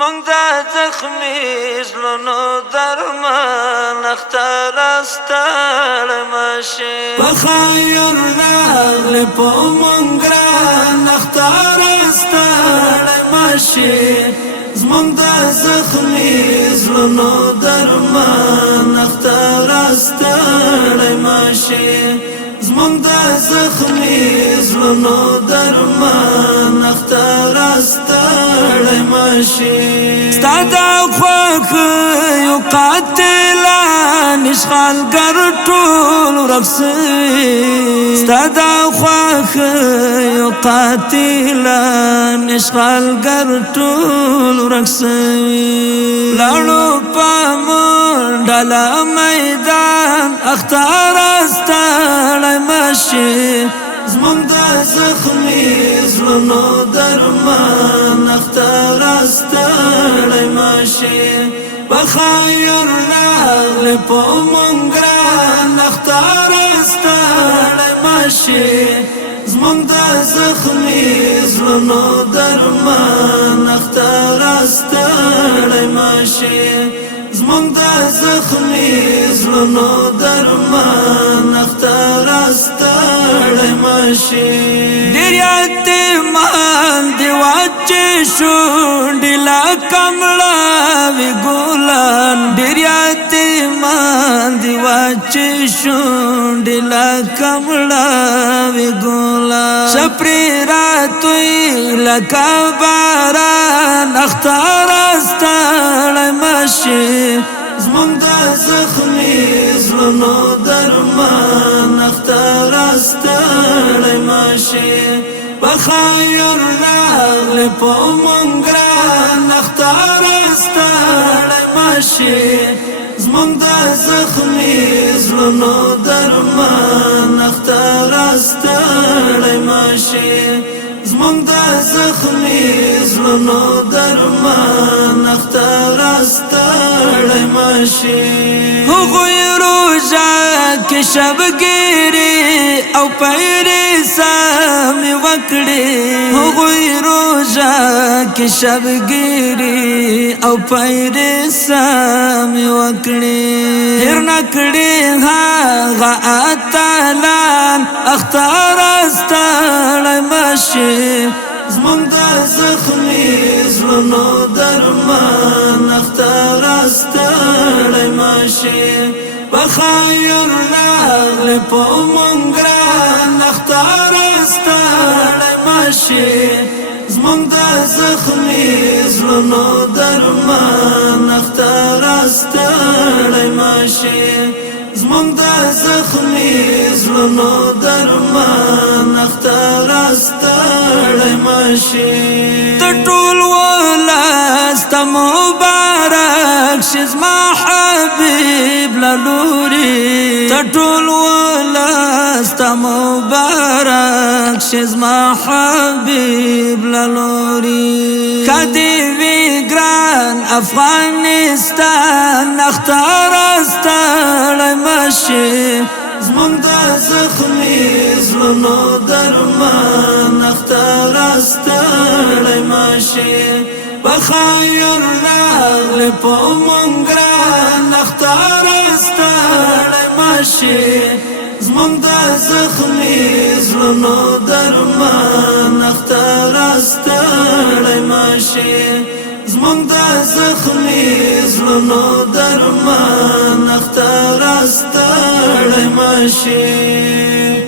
زمونږ د زخمي زړونو درمان اختر ستړی مشي په خیر راغلی په مونږ ګران اختر ستړی مشي زمونږ د زخمي زړونو درمان اختر ستړی مشي زمونږ د زخمي زړونو درمان اختر ستړی مشي ستا د خوښیو قاتلان اشغالګر ټول ورک سوي ستا د خوښیو قاتلان اشغالګر ټول ورک سوي لاړو په منډه له میدان اختر ستړی مشي زمونږ د زخمي زړونو درمان اختر ستړی مشي په خیر راغلی په مونږ ګران اختر ستړی مشي زمونږ د زخمي زړونو درمان اختر ستړی مشي زمونږ د زخمي زړونو درمان اختر ستړی مشي ډېر یتیمان دي واچې شونډې لکه مړاوي ګلان ډېر یتیمان دي واچې شونډې لکه مړاوي ګلان شه پرې راتوی لکه باران اختر ستړی مشي زمونږ د زخمي زړونو درمان اختر ستړی مشي په خیر راغلی په مونږ ګران اختر ستړی مشي زمونږ د زخمي زړونو درمان اختر ستړی مشي زمونږ د زخمي زړونو درمان اختر ستړی مشي هغوی روژه کې شبګیري او پیرې سمې وکړې هغوی روژه کې شبګیري او پیرې سمې وکړې هېر نه کړې هغه اتلان اختر ستړی مشي زمونږ د زخمي زړونو درمان اختر ستړی مشي په خیر راغلی په مونږ ګران اختر ستړی مشي زمونږ د زخمي زړونو درمان اختر ستړی مشي زمونږ د زخمي زړونو درمان اختر ستړی مشي د ټول ولس ته مبارک شي زما حبیب له لورې د ټول ولس ته مبارک شي زما حبیب له لورې ښه دې وي ګران افغانستان اختر ستړی مشي زمونږ د زخمي زړونو درمان اختر ستړی مشي په خیر راغلی په مونږ ګران اختر ستړی مشي زمونږ د زخمي زړونو درمان اختر ستړی مشي زمونږ د زخمي زړونو درمان اختر ستړی مشي